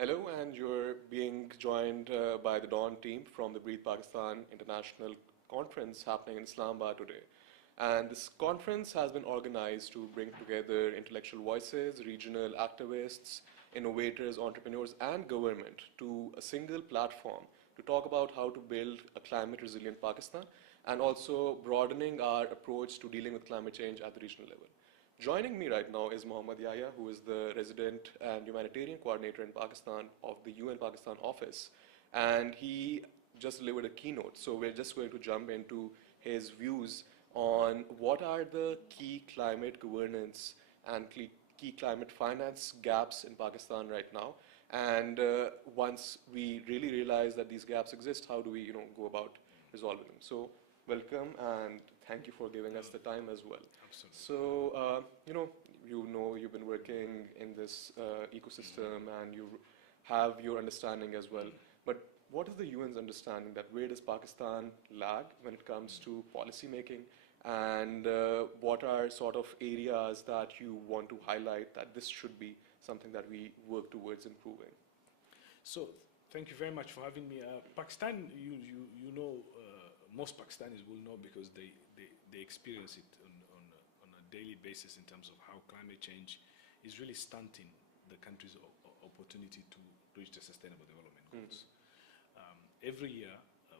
Hello, and you're being joined by the Dawn team from the Breathe Pakistan International Conference happening in Islamabad today. And this conference has been organized to bring together intellectual voices, regional activists, innovators, entrepreneurs, and government to a single platform to talk about how to build a climate resilient Pakistan and also broadening our approach to dealing with climate change at the regional level. Joining me right now is Mohamad Yahya, who is the resident and humanitarian coordinator in Pakistan of the UN Pakistan office. And he just delivered a keynote. So we're just going to jump into his views on what are the key climate governance and key climate finance gaps in Pakistan right now. And once we really realize that these gaps exist, how do we go about resolving them? So welcome and thank you for giving us the time as well. Absolutely. So, you've been working in this ecosystem and you have your understanding as well. But what is the UN's understanding that where does Pakistan lag when it comes to policy making? And what are sort of areas that you want to highlight that this should be something that we work towards improving? So, thank you very much for having me. Pakistan, you know, most Pakistanis will know because they experience it on a daily basis in terms of how climate change is really stunting the country's opportunity to reach the Sustainable Development Goals. Every year,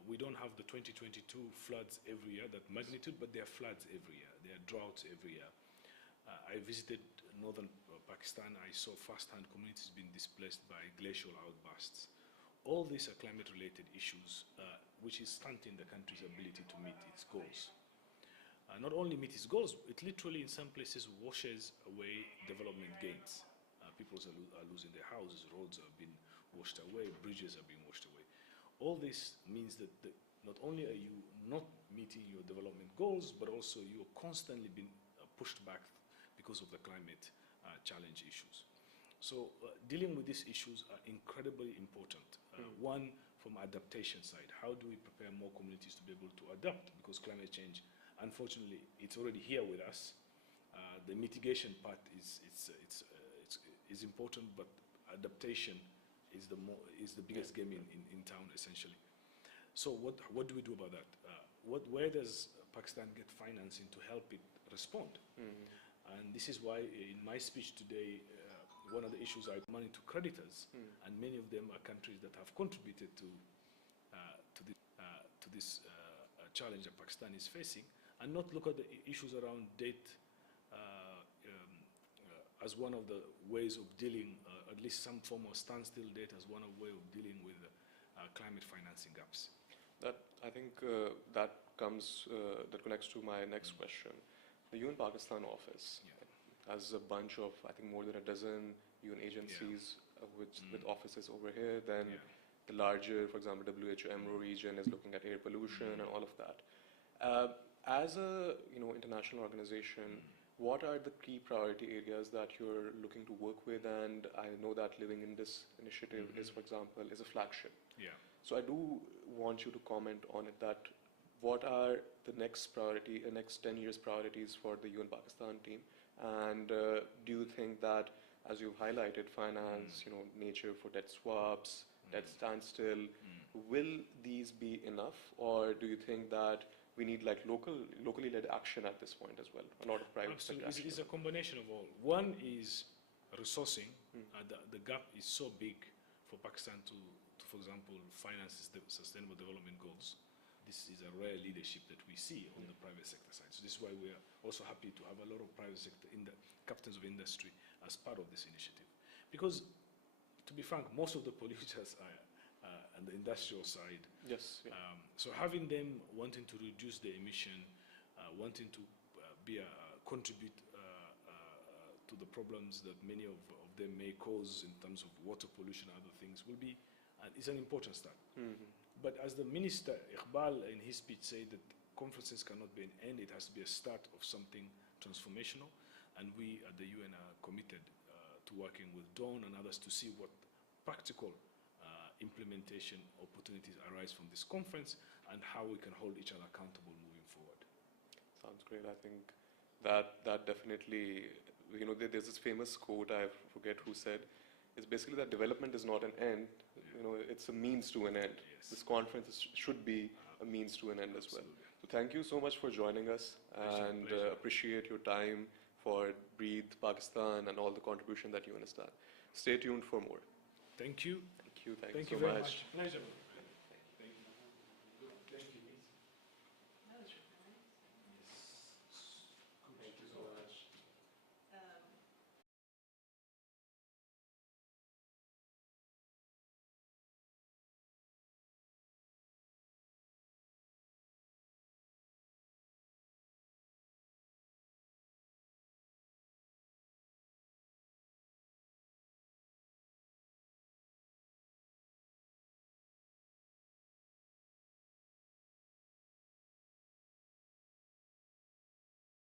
we don't have the 2022 floods every year, that magnitude, but there are floods every year. There are droughts every year. I visited northern Pakistan. I saw firsthand communities being displaced by glacial outbursts. All these are climate-related issues, which is stunting the country's ability to meet its goals. Not only meet its goals, it literally in some places washes away development gains. People are losing their houses, roads are being washed away, bridges are being washed away. All this means that not only are you not meeting your development goals, but also you are constantly being pushed back because of the climate challenge issues. So dealing with these issues are incredibly important. One, from adaptation side, how do we prepare more communities to be able to adapt? Because climate change, unfortunately, it's already here with us. The mitigation part is important, but adaptation is the biggest game in town, essentially. So what do we do about that? Where does Pakistan get financing to help it respond? And this is why in my speech today, one of the issues are money to creditors, and many of them are countries that have contributed to this challenge that Pakistan is facing, and not look at the issues around debt as one of the ways of dealing, at least some form of standstill debt as one of way of dealing with climate financing gaps. I think that connects to my next question. The UN Pakistan office has a bunch of, I think, more than a dozen UN agencies with offices over here. Then the larger, for example, WHO EMRO region is looking at air pollution and all of that. As a international organization, what are the key priority areas that you're looking to work with? And I know that Living in this initiative is, for example, is a flagship. Yeah. So I do want you to comment on it, that what are the next 10 years priorities for the UN Pakistan team? And do you think that, as you've highlighted, finance, nature for debt swaps, debt standstill, will these be enough? Or do you think that we need like locally led action at this point as well? A lot of private sector action. It's a combination of all. One is resourcing. The gap is so big for Pakistan to, for example, finance the Sustainable Development Goals. This is a rare leadership that we see on the private sector side. So this is why we are also happy to have a lot of private sector captains of industry as part of this initiative. Because, to be frank, most of the polluters are on the industrial side. Yes. Yeah. So having them wanting to reduce their emission, wanting to contribute to the problems that many of them may cause in terms of water pollution and other things is an important start. But as the Minister Iqbal in his speech said, that conferences cannot be an end, it has to be a start of something transformational. And we at the UN are committed to working with Dawn and others to see what practical implementation opportunities arise from this conference and how we can hold each other accountable moving forward. Sounds great. I think that definitely, there's this famous quote, I forget who said, is basically that development is not an end. You know, it's a means to an end. Yes. This conference should be a means to an end as well. Absolutely. So thank you so much for joining us, and Pleasure. appreciate your time for Breathe Pakistan and all the contribution that you understand. Stay tuned for more. Thank you. Thank you. Thank so you very much. much. Pleasure.